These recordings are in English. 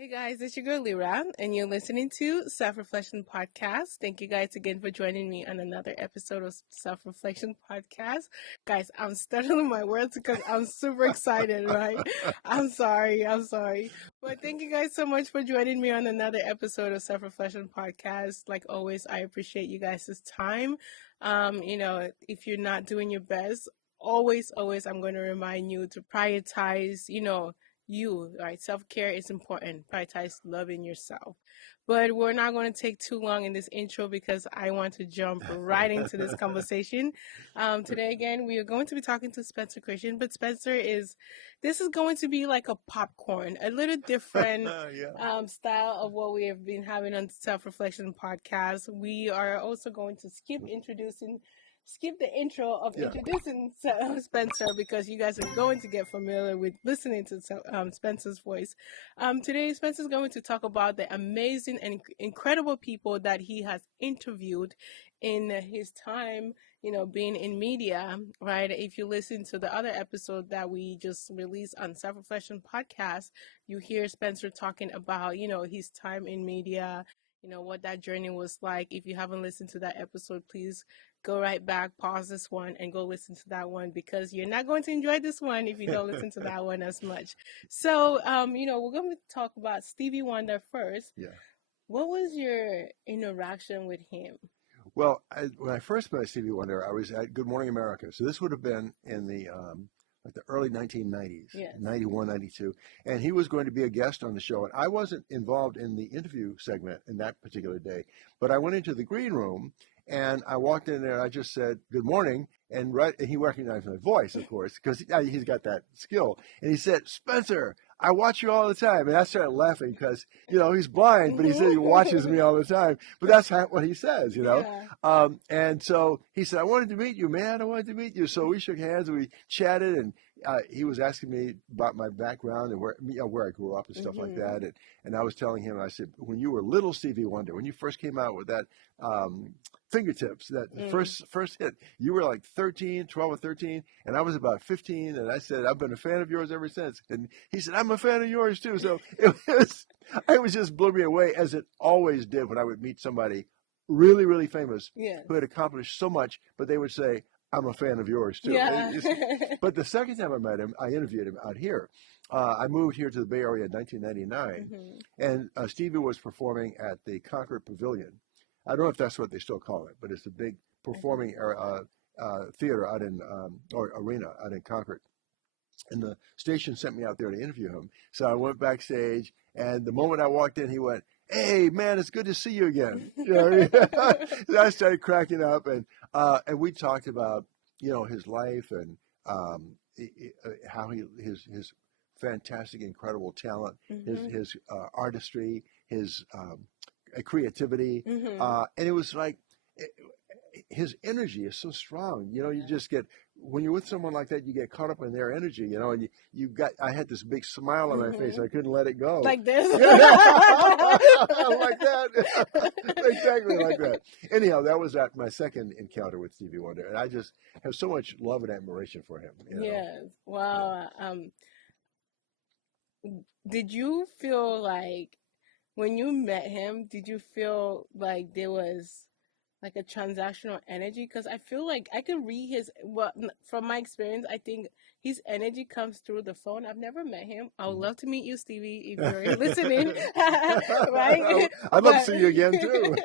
Hey guys, it's your girl Lira, and you're listening to Self Reflection Podcast. Thank you guys again for joining me on another episode of Self Reflection Podcast. Guys, I'm stuttering my words because I'm super excited, right? I'm sorry. But thank you guys so much for joining me on another episode of Self Reflection Podcast. Like always, I appreciate you guys' time. If you're not doing your best, always, I'm going to remind you to prioritize, right? Self-care is important. Prioritize loving yourself. But we're not going to take too long in this intro because I want to jump right into this conversation. Today, again, we are going to be talking to Spencer Christian, but this is going to be like a popcorn, a little different Yeah. style of what we have been having on Self-Reflection Podcast. We are also going to skip the intro of Yeah. introducing Spencer because you guys are going to get familiar with listening to Spencer's voice. Today, Spencer is going to talk about the amazing and incredible people that he has interviewed in his time, being in media, right? If you listen to the other episode that we just released on Self Reflection Podcast, you hear Spencer talking about, his time in media, what that journey was like. If you haven't listened to that episode, please go right back, pause this one, and go listen to that one because you're not going to enjoy this one if you don't listen to that one as much. So, we're going to talk about Stevie Wonder first. Yeah. What was your interaction with him? Well, when I first met Stevie Wonder, I was at Good Morning America. So this would have been in the early 1990s, Yes. 91, 92. And he was going to be a guest on the show. And I wasn't involved in the interview segment in that particular day. But I went into the green room and I walked in there and I just said, good morning. And he recognized my voice, of course, because he's got that skill. And he said, Spencer, I watch you all the time. And I started laughing because, he's blind, but he said he watches me all the time. But that's what he says, Yeah. And so he said, I wanted to meet you, man. I wanted to meet you. So we shook hands and we chatted. And he was asking me about my background and where I grew up and stuff like that. And I was telling him, I said, when you were little Stevie Wonder, when you first came out with that Fingertips, that first hit, you were like 12 or 13, and I was about 15, and I said, I've been a fan of yours ever since. And he said, I'm a fan of yours too. So it was just blew me away, as it always did when I would meet somebody really, really famous who had accomplished so much, but they would say, I'm a fan of yours too. Yeah. But the second time I met him, I interviewed him out here. I moved here to the Bay Area in 1999, and Stevie was performing at the Concord Pavilion. I don't know if that's what they still call it, but it's a big performing theater out in, or arena out in Concord. And the station sent me out there to interview him. So I went backstage, and the moment I walked in, he went, hey, man, it's good to see you again. And I started cracking up, and we talked about, his life and how his fantastic, incredible talent, his artistry, his creativity, and it was like his energy is so strong. You just get, when you're with someone like that, you get caught up in their energy. And I had this big smile on my face. I couldn't let it go. Like this. Like that. Exactly like that. Anyhow, that was my second encounter with Stevie Wonder, and I just have so much love and admiration for him. Yes. Wow. Yeah. Did you feel like, when you met him, did you feel like there was like a transactional energy? Because I feel like I could read from my experience, I think his energy comes through the phone. I've never met him. I would love to meet you, Stevie, if you're listening. Right? I'd love to see you again too.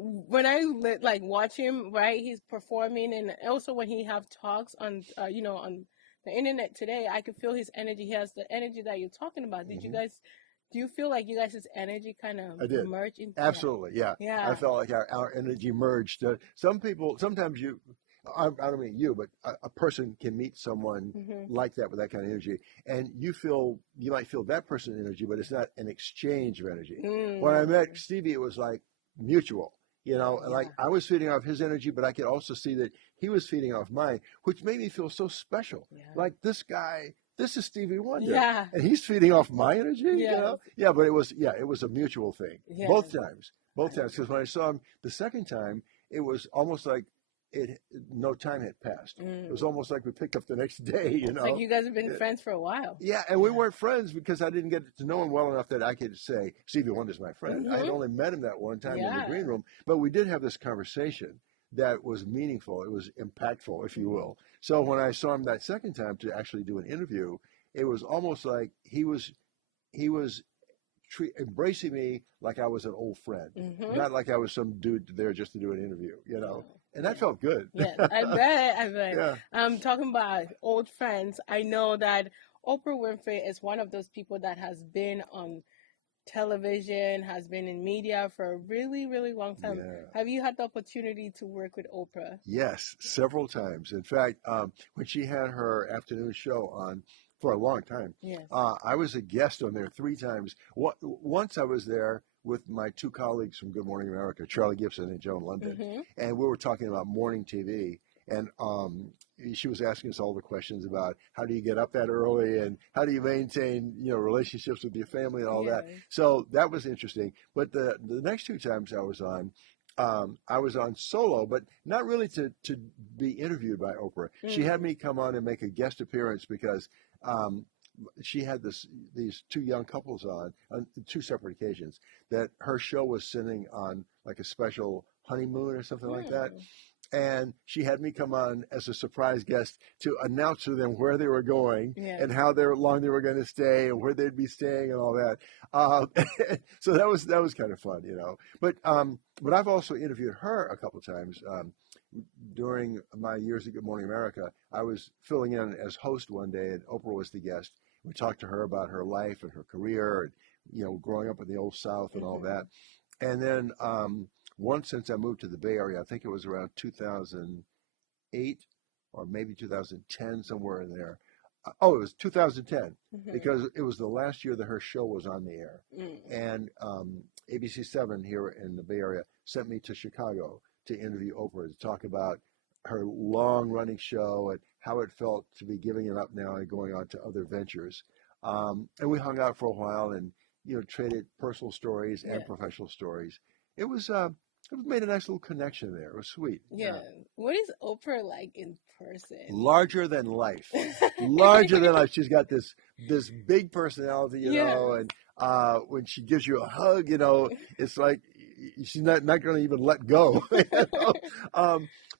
When I watch him, right, he's performing, and also when he have talks on, on the internet today, I can feel his energy. He has the energy that you're talking about. Do you feel like you guys' energy kind of merged into Absolutely, that? Yeah. I felt like our energy merged. Sometimes I don't mean you, but a person can meet someone like that with that kind of energy, and you might feel that person's energy, but it's not an exchange of energy. When I met Stevie, it was like mutual. Like I was feeding off his energy, but I could also see that he was feeding off mine, which made me feel so special. Yeah. Like this is Stevie Wonder, and he's feeding off my energy. Yeah, but it was a mutual thing. Both times, because when I saw him the second time, it was almost like no time had passed. It was almost like we picked up the next day, you know. It's like you guys have been friends for a while. Yeah, and we weren't friends because I didn't get to know him well enough that I could say Stevie Wonder's my friend. I had only met him that one time in the green room, but we did have this conversation that was meaningful. It was impactful, if you will. So when I saw him that second time to actually do an interview, it was almost like he was embracing me like I was an old friend, not like I was some dude there just to do an interview, you know. And that felt good. Yeah, I bet. Yeah. Talking about old friends, I know that Oprah Winfrey is one of those people that has been on television, has been in media for a really, really long time. Yeah. Have you had the opportunity to work with Oprah? Yes, several times. In fact, when she had her afternoon show on for a long time, I was a guest on there 3 times. Once I was there with my 2 colleagues from Good Morning America, Charlie Gibson and Joan London, and we were talking about morning TV. And she was asking us all the questions about how do you get up that early and how do you maintain, relationships with your family and all that. So that was interesting. But the next 2 times I was on solo, but not really to be interviewed by Oprah. She had me come on and make a guest appearance because she had these 2 young couples on 2 separate occasions that her show was sending on like a special honeymoon or something like that. And she had me come on as a surprise guest to announce to them where they were going and how long they were going to stay and where they'd be staying and all that. So that was kind of fun, But I've also interviewed her a couple of times. During my years at Good Morning America, I was filling in as host one day, and Oprah was the guest. We talked to her about her life and her career, and growing up in the Old South and all that. And then once since I moved to the Bay Area, I think it was around 2008 or maybe 2010, somewhere in there. It was 2010 because it was the last year that her show was on the air. And ABC7 here in the Bay Area sent me to Chicago to interview Oprah to talk about her long-running show and how it felt to be giving it up now and going on to other ventures. And we hung out for a while and traded personal stories and professional stories. It made a nice little connection there. It was sweet. Yeah. What is Oprah like in person? Larger than life. Larger than life. She's got this big personality, know, and when she gives you a hug, it's like she's not going to even let go.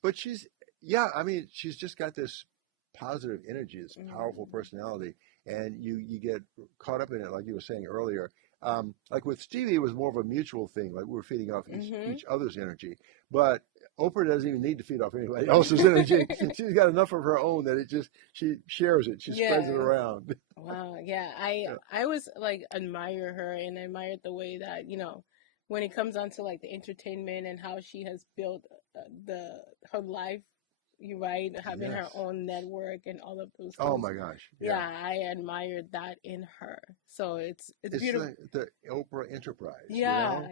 But she's just got this positive energy, this powerful personality, and you get caught up in it, like you were saying earlier. Like with Stevie, it was more of a mutual thing. Like we were feeding off each other's energy. But Oprah doesn't even need to feed off anybody else's energy. She's got enough of her own that she shares it. She spreads it around. Wow. Yeah. I was like admire her and admired the way that, when it comes on to like the entertainment and how she has built her life. You're right, having her own network and all of those things. Oh my gosh! Yeah, I admired that in her. So it's beautiful. The Oprah enterprise. Yeah.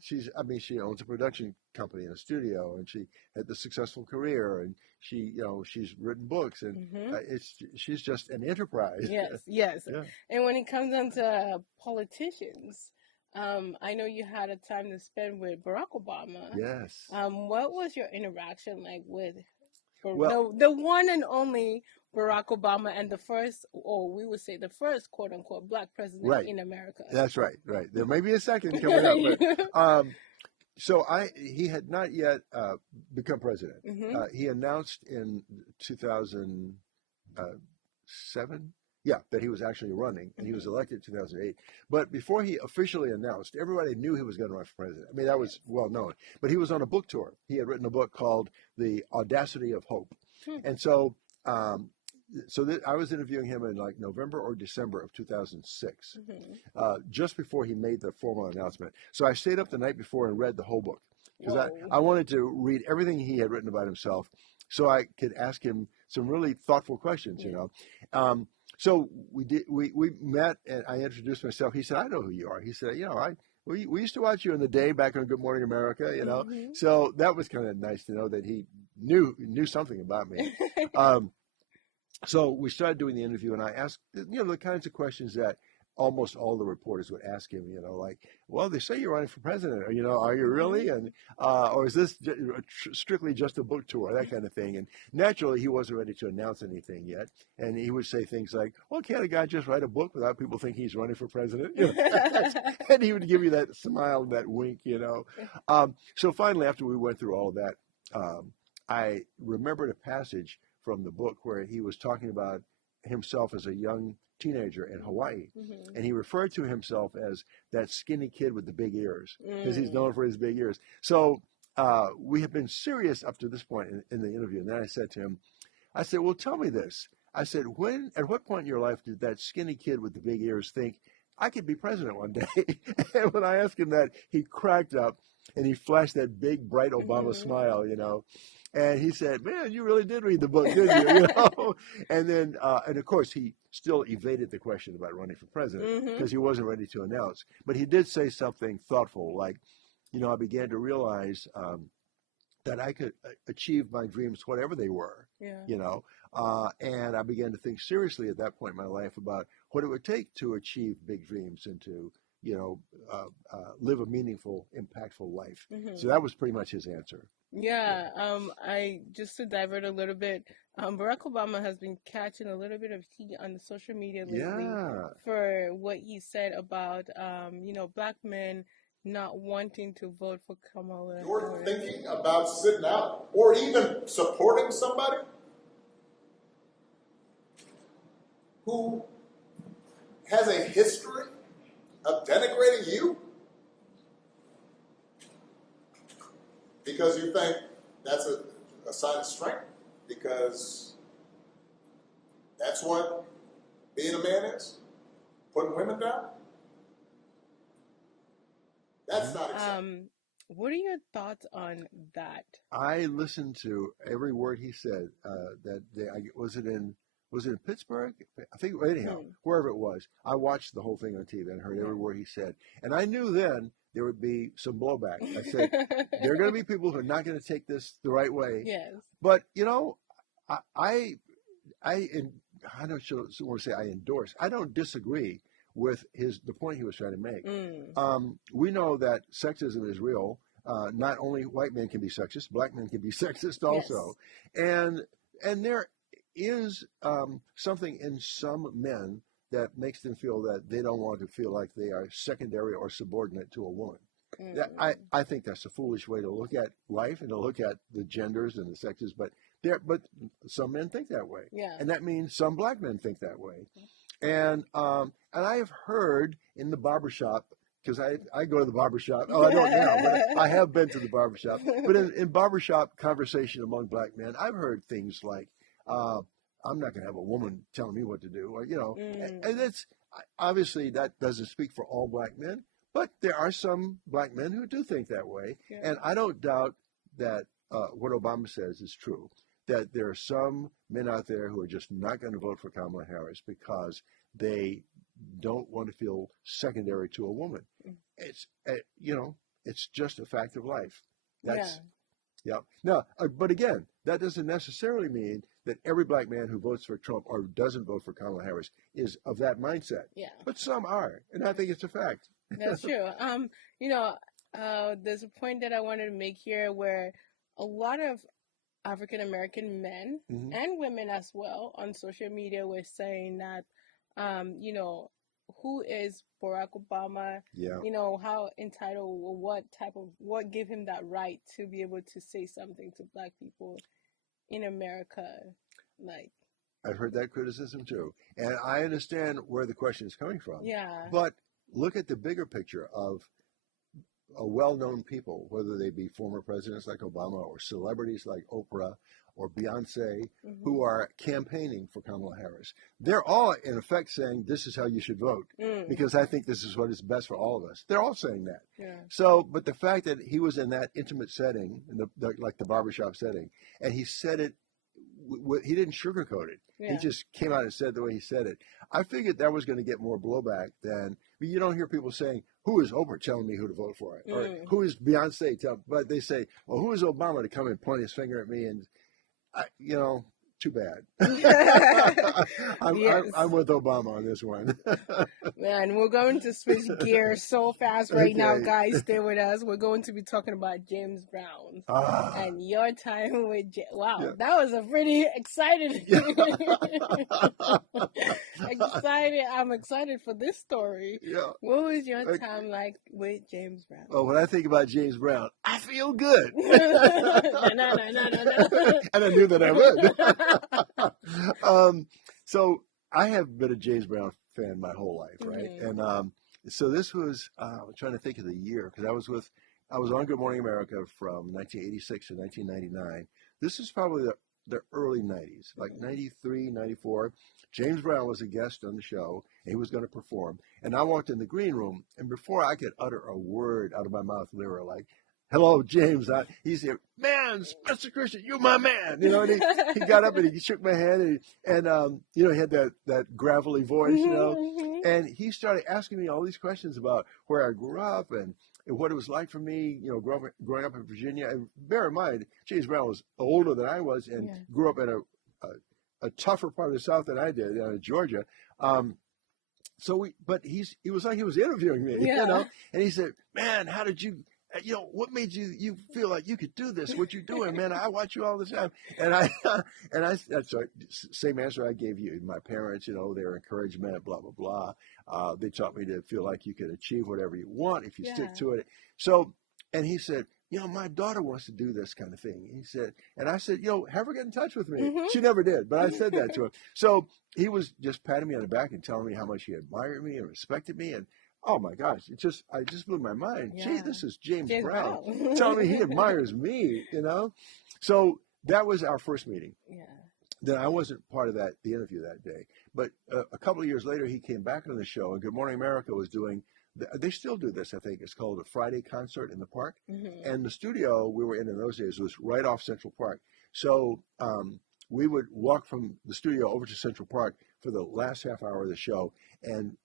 She owns a production company and a studio, and she had the successful career, and she's written books, and she's just an enterprise. Yes. Yeah. And when it comes down to politicians. I know you had a time to spend with Barack Obama. Yes. What was your interaction like with the one and only Barack Obama and the first, or we would say the first, quote unquote, black president in America? That's right. There may be a second coming up, but so he had not yet become president. He announced in 2007. That he was actually running, and he was elected in 2008. But before he officially announced, everybody knew he was going to run for president. I mean, that was well known. But he was on a book tour. He had written a book called The Audacity of Hope. And so I was interviewing him in like November or December of 2006, just before he made the formal announcement. So I stayed up the night before and read the whole book because I wanted to read everything he had written about himself so I could ask him some really thoughtful questions, So we met, and I introduced myself. He said, "I know who you are." He said, we used to watch you in the day back on Good Morning America, So that was kind of nice to know that he knew something about me. So we started doing the interview, and I asked, the kinds of questions that almost all the reporters would ask him, like, well, they say you're running for president. Are you really? And or is this strictly just a book tour, that kind of thing? And naturally, he wasn't ready to announce anything yet. And he would say things like, well, can't a guy just write a book without people thinking he's running for president? And he would give you that smile, that wink, So finally, after we went through all of that, I remembered a passage from the book where he was talking about himself as a young teenager in Hawaii, and he referred to himself as that skinny kid with the big ears because he's known for his big ears. So we have been serious up to this point in the interview, and then I said to him, I said, well, tell me this. I said, at what point in your life did that skinny kid with the big ears think I could be president one day? And when I asked him that, he cracked up and he flashed that big, bright Obama smile, And he said, man, you really did read the book, didn't you? And then, and of course, he still evaded the question about running for president because he wasn't ready to announce. But he did say something thoughtful, like, I began to realize that I could achieve my dreams, whatever they were, and I began to think seriously at that point in my life about what it would take to achieve big dreams and to, live a meaningful, impactful life. So that was pretty much his answer. Yeah, I just to divert a little bit, Barack Obama has been catching a little bit of heat on the social media lately for what he said about, black men not wanting to vote for Kamala. You're thinking about sitting out or even supporting somebody who has a history of denigrating you because you think that's a sign of strength, because that's what being a man is, putting women down. That's not acceptable. What are your thoughts on that? I listened to every word he said. Was it in Pittsburgh? I think anyhow, wherever it was. I watched the whole thing on TV and heard every word he said, and I knew then there would be some blowback. I said there are going to be people who are not going to take this the right way. Yes, but I don't want to say I endorse. I don't disagree with the point he was trying to make. We know that sexism is real. Not only white men can be sexist, black men can be sexist also. Yes. And there is something in some men that makes them feel that they don't want to feel like they are secondary or subordinate to a woman. I think that's a foolish way to look at life and to look at the genders and the sexes, but some men think that way. Yeah. And that means some black men think that way. And I have heard in the barbershop, because I go to the barbershop. Oh, I don't now, but I have been to the barbershop. But in barbershop conversation among black men, I've heard things like, I'm not going to have a woman telling me what to do, or, and it's obviously that doesn't speak for all black men, but there are some black men who do think that way. Yeah. And I don't doubt that what Obama says is true, that there are some men out there who are just not going to vote for Kamala Harris because they don't want to feel secondary to a woman. It's, it's just a fact of life. Yeah. Now, but again, that doesn't necessarily mean that every black man who votes for Trump or doesn't vote for Kamala Harris is of that mindset. Yeah. But some are, and I think it's a fact. That's true. There's a point that I wanted to make here where a lot of African American men and women as well on social media were saying that, who is Barack Obama? Yeah. How entitled, what gave him that right to be able to say something to black people in America? Like, I've heard that criticism too. And I understand where the question is coming from. Yeah. But look at the bigger picture of well-known people, whether they be former presidents like Obama or celebrities like Oprah or Beyonce, who are campaigning for Kamala Harris. They're all, in effect, saying this is how you should vote because I think this is what is best for all of us. They're all saying that. Yeah. So, but the fact that he was in that intimate setting, like the barbershop setting, and he said it, he didn't sugarcoat it. Yeah. He just came out and said the way he said it. I figured that was going to get more blowback than, you don't hear people saying, who is Oprah telling me who to vote for? Or who is Beyonce telling, but they say, well, who is Obama to come and point his finger at me? And, too bad. Yes. I'm with Obama on this one. Man, we're going to switch gears so fast right now, guys. Stay with us. We're going to be talking about James Brown and your time with wow, that was a pretty excited. Excited. I'm excited for this story. Yeah. What was your time like with James Brown? Oh, when I think about James Brown, I feel good. No. And I knew that I would. So I have been a James Brown fan my whole life, right? Mm-hmm. And so this was, I'm trying to think of the year, because I was on Good Morning America from 1986 to 1999. This is probably the early 90s, like 93, 94. James Brown was a guest on the show, and he was going to perform. And I walked in the green room, and before I could utter a word out of my mouth, they were like, "Hello, James." He said, "Man, Spencer Christian, you're my man." You know, and he got up and he shook my hand, and you know, he had that gravelly voice, you know, and he started asking me all these questions about where I grew up and what it was like for me, you know, growing up in Virginia. And bear in mind, James Brown was older than I was and grew up in a tougher part of the South than I did, Georgia. But he was like he was interviewing me, you know, and he said, "Man, how did you? You know, what made you feel like you could do this? What you doing, man? I watch you all the time." And that's the same answer I gave you. My parents, you know, their encouragement, blah, blah, blah. They taught me to feel like you could achieve whatever you want if you stick to it. So, and he said, "You know, my daughter wants to do this kind of thing." He said, and I said, "You know, have her get in touch with me." She never did, but I said that to him. So he was just patting me on the back and telling me how much he admired me and respected me. And oh my gosh, I just blew my mind. Yeah. Gee, this is James Brown telling me he admires me, you know? So that was our first meeting. Yeah. Then I wasn't part of the interview that day. But a couple of years later, he came back on the show, and Good Morning America was doing, they still do this, I think. It's called a Friday concert in the park. And the studio we were in those days was right off Central Park. So we would walk from the studio over to Central Park for the last half hour of the show and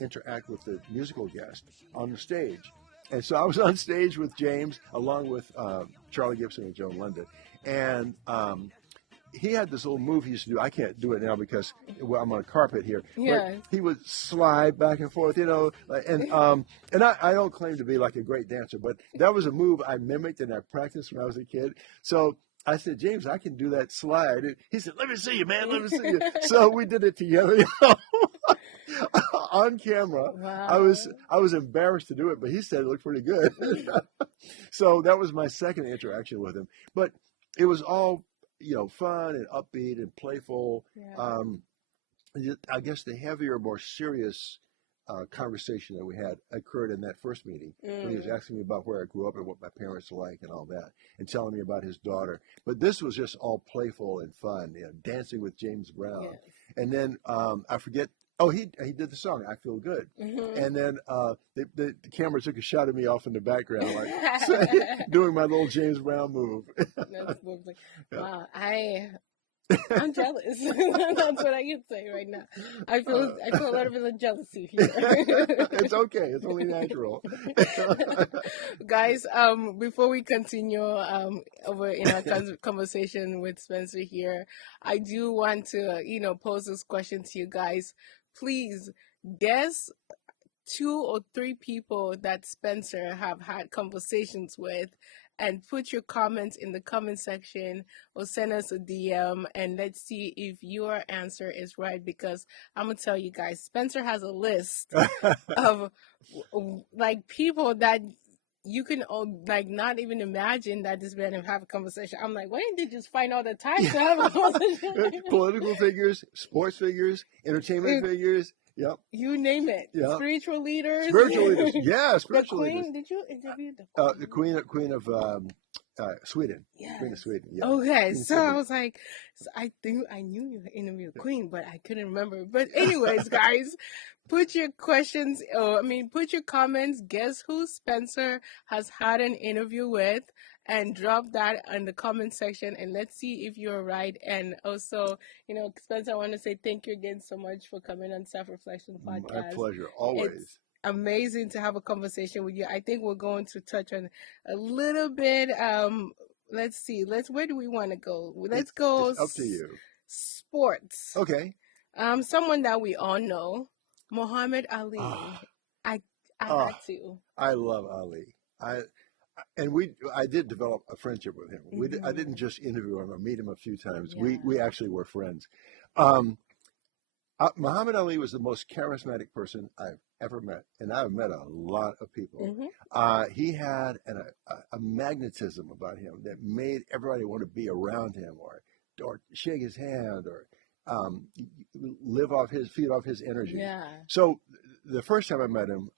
interact with the musical guest on the stage. And so I was on stage with James along with Charlie Gibson and Joan London. And he had this little move he used to do. I can't do it now because I'm on a carpet here. Yeah. But he would slide back and forth, you know. And I don't claim to be like a great dancer, but that was a move I mimicked and I practiced when I was a kid. So I said, "James, I can do that slide." And he said, "Let me see you, man. Let me see you." So we did it together, you know, on camera. Wow. I was embarrassed to do it, but he said it looked pretty good. So that was my second interaction with him. But it was all, you know, fun and upbeat and playful. Yeah. I guess the heavier, more serious conversation that we had occurred in that first meeting when he was asking me about where I grew up and what my parents were like and all that, and telling me about his daughter. But this was just all playful and fun, you know, dancing with James Brown. Yes. And then I forget. Oh, he did the song "I Feel Good," and then the camera took a shot of me off in the background, like doing my little James Brown move. That's lovely. Wow, I'm jealous. That's what I can say right now. I feel a little bit of jealousy here. It's okay. It's only natural. Guys, before we continue over in our conversation with Spencer here, I do want to, you know, pose this question to you guys. Please guess 2 or 3 people that Spencer have had conversations with, and put your comments in the comment section or send us a DM, and let's see if your answer is right, because I'm gonna tell you guys, Spencer has a list of like people that you can like not even imagine that this man have a conversation. I'm like, why didn't they just find all the time to have a conversation? Political figures, sports figures, entertainment figures. Yep. You name it. Yep. Spiritual leaders. Yeah, spiritual the Queen, leaders. Did you interview the Queen? The Queen of Sweden. Yes. Queen of Sweden. Yeah. Okay, so I was like, I think I knew you interviewed Queen, but I couldn't remember. But anyways, guys, put your questions, put your comments. Guess who Spencer has had an interview with, and drop that in the comment section, and let's see if you're right. And also, you know, Spencer, I want to say thank you again so much for coming on Self-Reflection Podcast. My pleasure, always. It's amazing to have a conversation with you. I think we're going to touch on a little bit. Let's see. Where do we want to go? Let's go. It's up to you. Sports. Okay. Someone that we all know, Muhammad Ali. Ah. I Ah. had to. I love Ali. I did develop a friendship with him. I didn't just interview him or meet him a few times. Yeah. We actually were friends. Muhammad Ali was the most charismatic person I've ever met, and I've met a lot of people. He had a magnetism about him that made everybody want to be around him, or shake his hand, or feed off his energy. Yeah. So the first time I met him,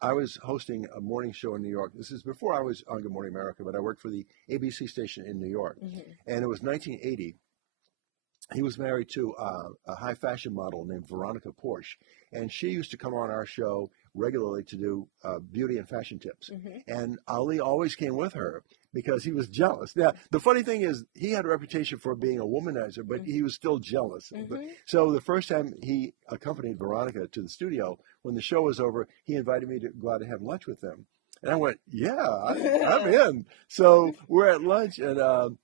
I was hosting a morning show in New York. This is before I was on Good Morning America, but I worked for the ABC station in New York, and it was 1980. He was married to a high fashion model named Veronica Porsche, and she used to come on our show regularly to do beauty and fashion tips. And Ali always came with her because he was jealous. Now, the funny thing is, he had a reputation for being a womanizer, but he was still jealous. So the first time he accompanied Veronica to the studio, when the show was over, he invited me to go out and have lunch with them. And I went, yeah, I'm in. So we're at lunch, and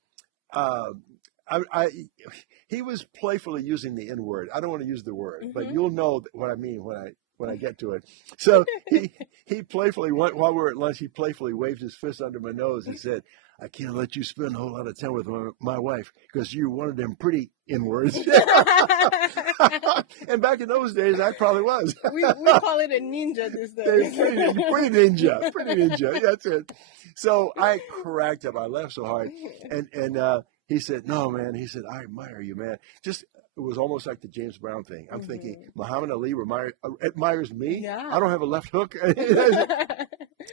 he was playfully using the N word. I don't want to use the word, but you'll know what I mean when I get to it. So he playfully, while we were at lunch, he playfully waved his fist under my nose and said, "I can't let you spend a whole lot of time with my wife because you're one of them pretty N words." And back in those days, I probably was. we call it a ninja these days. Pretty ninja. Yeah, that's it. So I cracked up. I laughed so hard, and he said, "No, man." He said, "I admire you, man." It was almost like the James Brown thing. I'm thinking, Muhammad Ali admires me. Yeah. I don't have a left hook.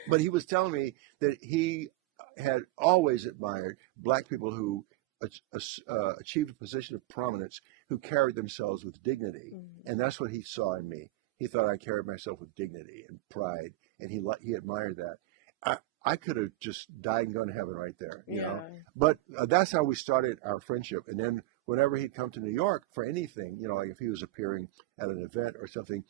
But he was telling me that he had always admired black people who achieved a position of prominence, who carried themselves with dignity. And that's what he saw in me. He thought I carried myself with dignity and pride, and he admired that. I could have just died and gone to heaven right there, you know. But that's how we started our friendship. And then whenever he'd come to New York for anything, you know, like if he was appearing at an event or something,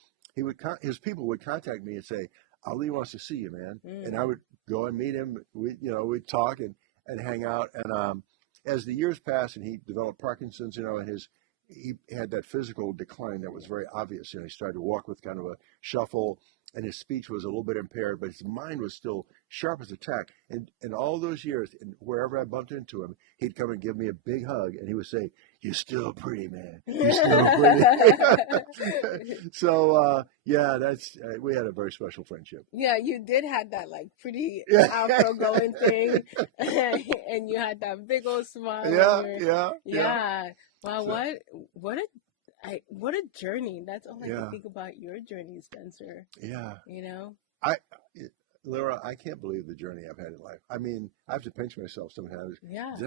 his people would contact me and say, "Ali wants to see you, man." And I would go and meet him. We'd talk and hang out. And as the years passed and he developed Parkinson's, you know, and he had that physical decline that was very obvious. You know, he started to walk with kind of a shuffle, and his speech was a little bit impaired, but his mind was still sharp as a tack. And all those years, and wherever I bumped into him, he'd come and give me a big hug, and he would say, "You're still pretty, man. You're still pretty." So, we had a very special friendship. Yeah, you did have that like pretty outgoing thing, and you had that big old smile. Yeah. Wow, what a journey. That's all I can think about your journey, Spencer. Yeah. You know? Lira, I can't believe the journey I've had in life. I mean, I have to pinch myself sometimes. Yeah.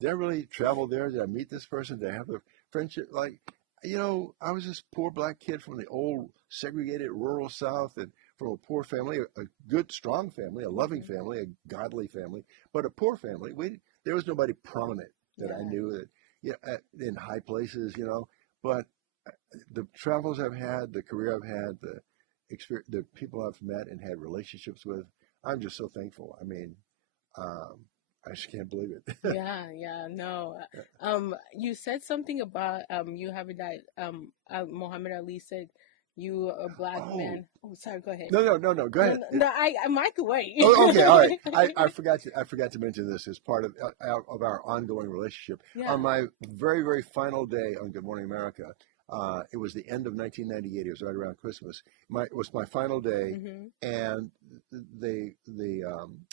Did I really travel there? Did I meet this person? Did I have a friendship? Like, you know, I was this poor black kid from the old segregated rural South, and from a poor family, a good, strong family, a loving family, a godly family, but a poor family. There was nobody prominent that I knew that, in high places, you know. But the travels I've had, the career I've had, the people I've met and had relationships with, I'm just so thankful. I mean, I just can't believe it. No. You said something about you having that. Muhammad Ali said you a black man. Oh, sorry. Go ahead. No. Go ahead. No, I might wait. Oh, okay, all right. I forgot to mention this as part of our ongoing relationship. Yeah. On my very, very final day on Good Morning America, it was the end of 1998. It was right around Christmas. It was my final day, and the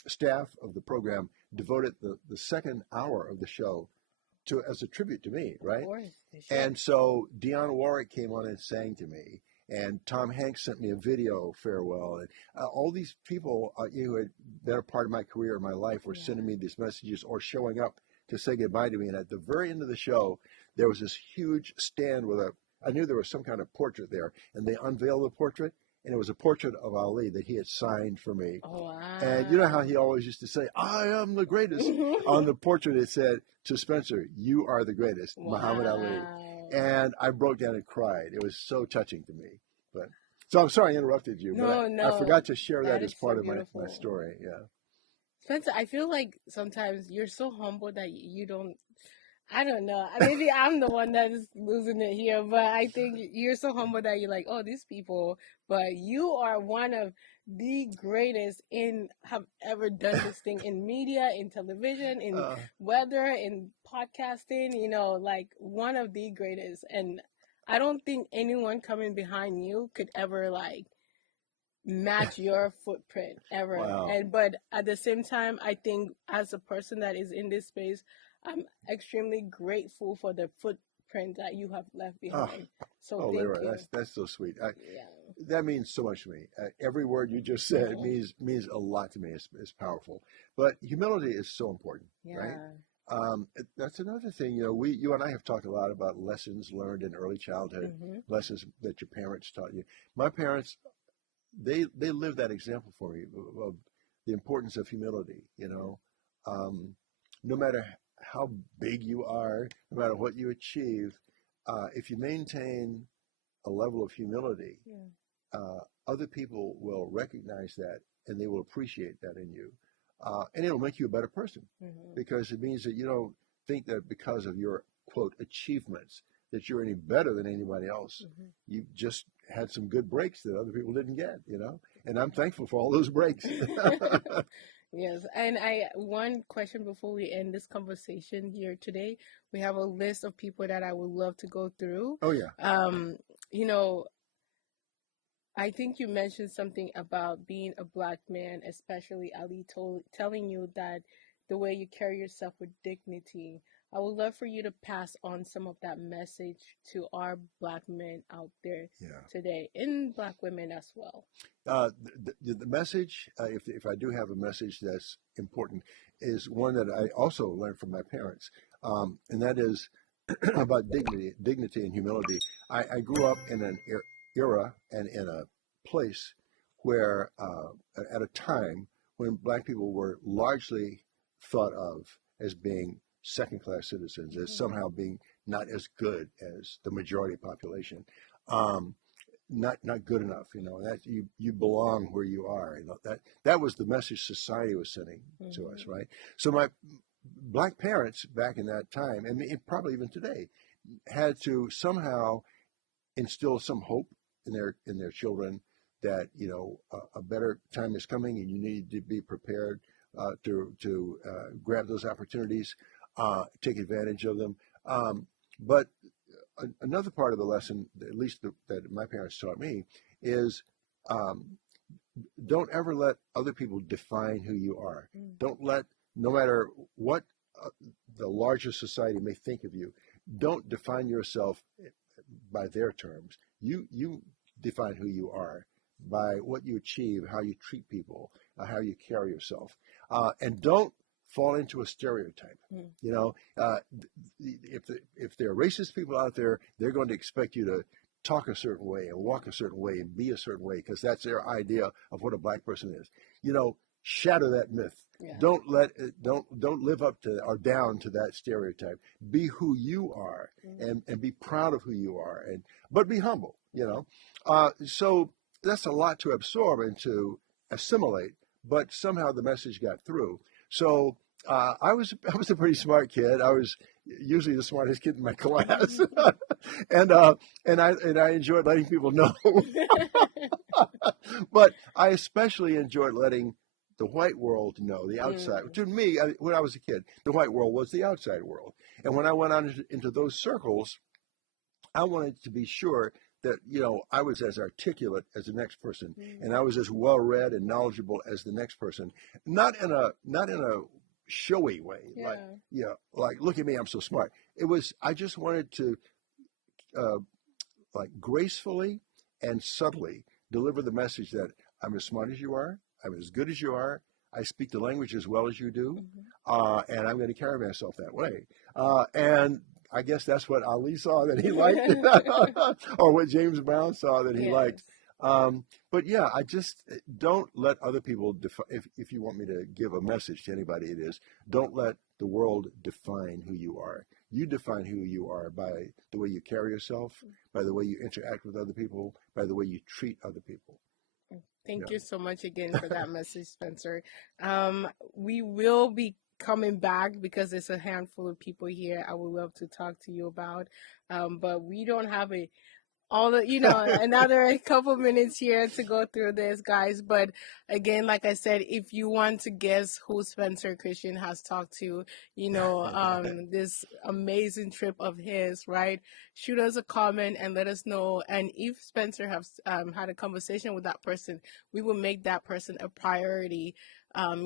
staff of the program devoted the second hour of the show as a tribute to me, right? Of course. And so Dionne Warwick came on and sang to me, and Tom Hanks sent me a video farewell, and all these people who had been a part of my career, my life, were sending me these messages or showing up to say goodbye to me. And at the very end of the show, there was this huge stand with I knew there was some kind of portrait there, and they unveiled the portrait, and it was a portrait of Ali that he had signed for me. Oh, wow. And you know how he always used to say, "I am the greatest." On the portrait, it said, "To Spencer, you are the greatest, Muhammad Ali." And I broke down and cried. It was so touching to me. So I'm sorry I interrupted you, but I forgot to share that as part of my story. Yeah. Spencer, I feel like sometimes you're so humble that you don't. I don't know. Maybe I'm the one that is losing it here, but I think you're so humble that you're like, oh, these people, but you are one of the greatest in have ever done this thing in media, in television, in weather, in podcasting, like one of the greatest. And I don't think anyone coming behind you could ever like match your footprint ever. Wow. But at the same time, I think as a person that is in this space, I'm extremely grateful for the footprint that you have left behind. So thank Lyra, you. that's so sweet. Yeah. That means so much to me. Every word you just said means a lot to me. It's powerful. But humility is so important, right? That's another thing. You and I have talked a lot about lessons learned in early childhood, lessons that your parents taught you. My parents, they lived that example for me of the importance of humility. No matter how big you are, no matter what you achieve, if you maintain a level of humility, other people will recognize that and they will appreciate that in you. And it'll make you a better person because it means that you don't think that because of your, quote, achievements, that you're any better than anybody else. You just had some good breaks that other people didn't get, and I'm thankful for all those breaks. Yes, and one question before we end this conversation here today. We have a list of people that I would love to go through. Oh yeah. I think you mentioned something about being a Black man, especially Ali telling you that the way you carry yourself with dignity. I would love for you to pass on some of that message to our Black men out there today, and Black women as well. The message, if I do have a message that's important, is one that I also learned from my parents, and that is about dignity and humility. I grew up in an era and in a place where, at a time when Black people were largely thought of as being second-class citizens, as somehow being not as good as the majority population, not good enough. That you belong where you are. That was the message society was sending to us, right? So my Black parents back in that time, and probably even today, had to somehow instill some hope in their children that a better time is coming and you need to be prepared to grab those opportunities, take advantage of them. But another part of the lesson, at least that my parents taught me, is don't ever let other people define who you are. Don't let, no matter what the larger society may think of you, don't define yourself by their terms. You define who you are by what you achieve, how you treat people, how you carry yourself, and don't fall into a stereotype. If there are racist people out there, they're going to expect you to talk a certain way and walk a certain way and be a certain way because that's their idea of what a Black person is. Shatter that myth. Yeah. Don't live up to or down to that stereotype. Be who you are and be proud of who you are, but be humble. So that's a lot to absorb and to assimilate, but somehow the message got through. So I was a pretty smart kid. I was usually the smartest kid in my class, and I enjoyed letting people know. But I especially enjoyed letting the white world know, the outside. To me, when I was a kid, the white world was the outside world. And when I went on into those circles, I wanted to be sure that, I was as articulate as the next person, and I was as well-read and knowledgeable as the next person. Not in a showy way, like look at me, I'm so smart. I just wanted to, gracefully and subtly deliver the message that I'm as smart as you are, I'm as good as you are, I speak the language as well as you do, and I'm going to carry myself that way. And I guess that's what Ali saw that he liked, or what James Brown saw that he liked. But yeah, I just don't let other people define. If you want me to give a message to anybody, it is don't let the world define who you are. You define who you are by the way you carry yourself, by the way you interact with other people, by the way you treat other people. Thank you so much again for that message, Spencer. We will be coming back because there's a handful of people here I would love to talk to you about. But we don't have another couple minutes here to go through this, guys. But again, like I said, if you want to guess who Spencer Christian has talked to, this amazing trip of his, right? Shoot us a comment and let us know. And if Spencer has had a conversation with that person, we will make that person a priority. On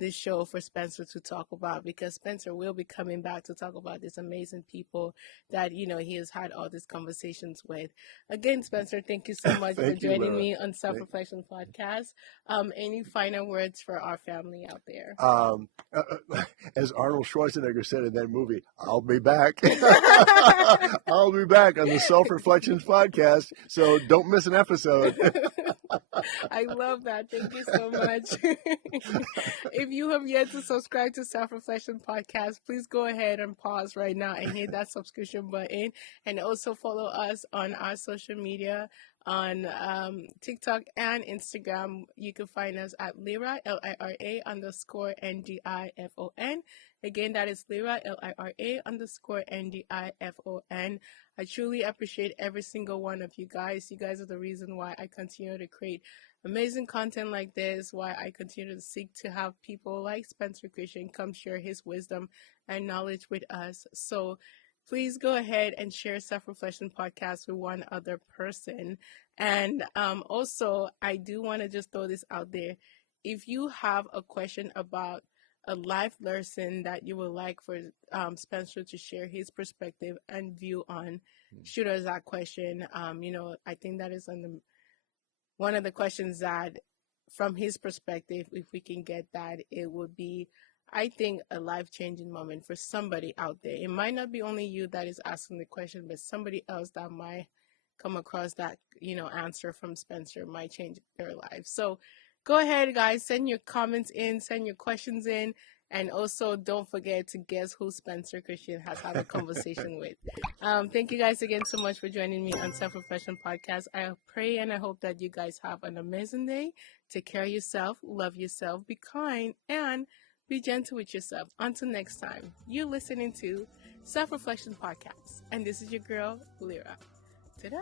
this show for Spencer to talk about, because Spencer will be coming back to talk about these amazing people that, he has had all these conversations with. Again, Spencer, thank you so much for joining me on Self-Reflection Podcast. Any final words for our family out there? As Arnold Schwarzenegger said in that movie, I'll be back. I'll be back on the Self-Reflections Podcast, so don't miss an episode. I love that. Thank you so much. If you have yet to subscribe to Self-Reflection Podcast, please go ahead and pause right now and hit that subscription button. And also follow us on our social media on TikTok and Instagram. You can find us at Lira, Lira _Ndifon. Again, that is Lira, Lira _Ndifon. I truly appreciate every single one of you guys. You guys are the reason why I continue to create amazing content like this, why I continue to seek to have people like Spencer Christian come share his wisdom and knowledge with us. So please go ahead and share Self-Reflection Podcast with one other person. And also, I do want to just throw this out there. If you have a question about a life lesson that you would like for Spencer to share his perspective and view on, shoot us that question. I think that is one of the questions that, from his perspective, if we can get that, it would be, I think, a life-changing moment for somebody out there. It might not be only you that is asking the question, but somebody else that might come across that, answer from Spencer might change their life. So go ahead, guys, send your comments in, send your questions in, and also don't forget to guess who Spencer Christian has had a conversation with. Thank you guys again so much for joining me on Self-Reflection Podcast. I pray and I hope that you guys have an amazing day. Take care of yourself, love yourself, be kind, and be gentle with yourself. Until next time, you're listening to Self-Reflection Podcast, and this is your girl, Lira. Ta-da!